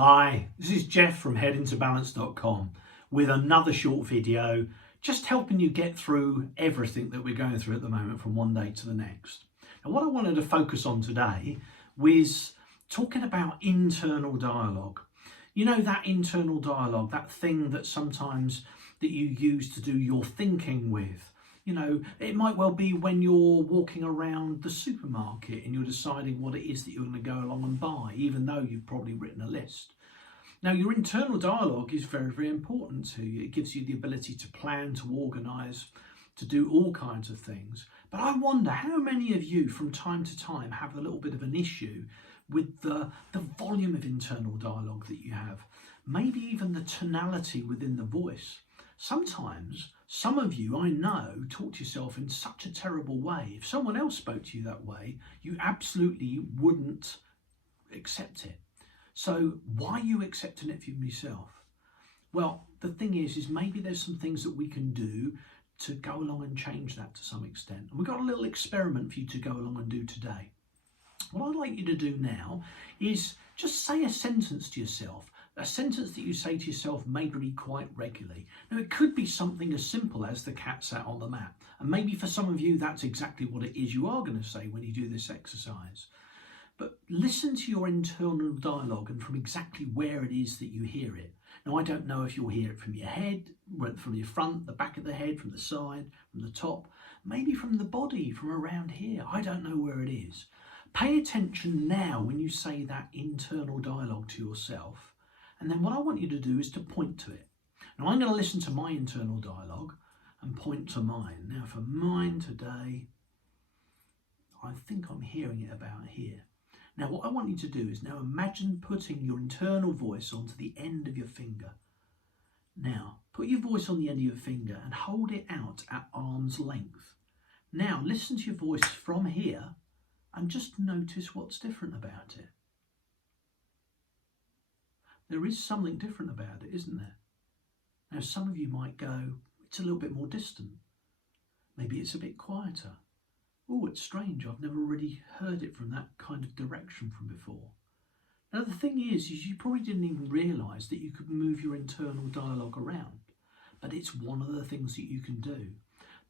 Hi, this is Jeff from headintobalance.com with another short video just helping you get through everything that we're going through at the moment from one day to the next. And what I wanted to focus on today was talking about internal dialogue. You know, that internal dialogue, that thing that sometimes that you use to do your thinking with. You know, it might well be when you're walking around the supermarket and you're deciding what it is that you're going to go along and buy, even though you've probably written a list. Now, your internal dialogue is very, very important to you. It gives you the ability to plan, to organise, to do all kinds of things. But I wonder how many of you from time to time have a little bit of an issue with the volume of internal dialogue that you have, maybe even the tonality within the voice. Sometimes, some of you, I know, talk to yourself in such a terrible way. If someone else spoke to you that way, you absolutely wouldn't accept it. So why are you accepting it from yourself? Well, the thing is maybe there's some things that we can do to go along and change that to some extent. And we've got a little experiment for you to go along and do today. What I'd like you to do now is just say a sentence to yourself. A sentence that you say to yourself maybe quite regularly. Now, it could be something as simple as the cat sat on the mat. And maybe for some of you, that's exactly what it is you are going to say when you do this exercise. But listen to your internal dialogue and from exactly where it is that you hear it. Now, I don't know if you'll hear it from your head, from your front, the back of the head, from the side, from the top, maybe from the body, from around here. I don't know where it is. Pay attention now when you say that internal dialogue to yourself. And then what I want you to do is to point to it. Now, I'm going to listen to my internal dialogue and point to mine. Now, for mine today, I think I'm hearing it about here. Now, what I want you to do is now imagine putting your internal voice onto the end of your finger. Now, put your voice on the end of your finger and hold it out at arm's length. Now, listen to your voice from here and just notice what's different about it. There is something different about it, isn't there? Now, some of you might go, it's a little bit more distant. Maybe it's a bit quieter. Oh, it's strange. I've never really heard it from that kind of direction from before. Now, the thing is you probably didn't even realise that you could move your internal dialogue around. But it's one of the things that you can do.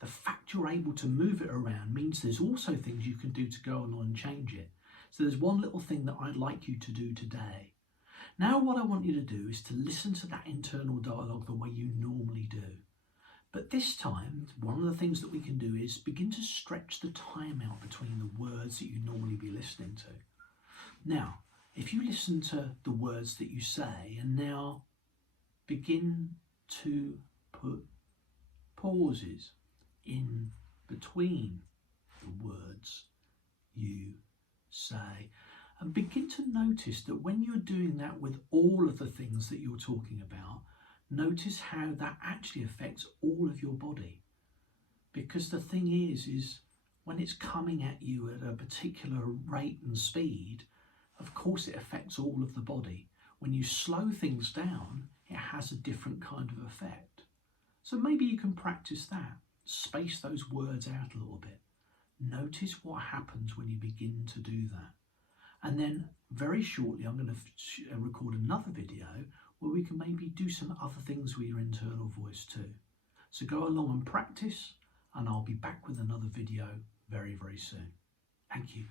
The fact you're able to move it around means there's also things you can do to go along and change it. So there's one little thing that I'd like you to do today. Now, what I want you to do is to listen to that internal dialogue the way you normally do. But this time, one of the things that we can do is begin to stretch the time out between the words that you normally be listening to. Now, if you listen to the words that you say and now begin to put pauses in between the words you say, and begin to notice that when you're doing that with all of the things that you're talking about, notice how that actually affects all of your body. Because the thing is when it's coming at you at a particular rate and speed, of course it affects all of the body. When you slow things down, it has a different kind of effect. So maybe you can practice that. Space those words out a little bit. Notice what happens when you begin to do that. And then very shortly, I'm going to record another video where we can maybe do some other things with your internal voice too. So go along and practice, and I'll be back with another video very, very soon. Thank you.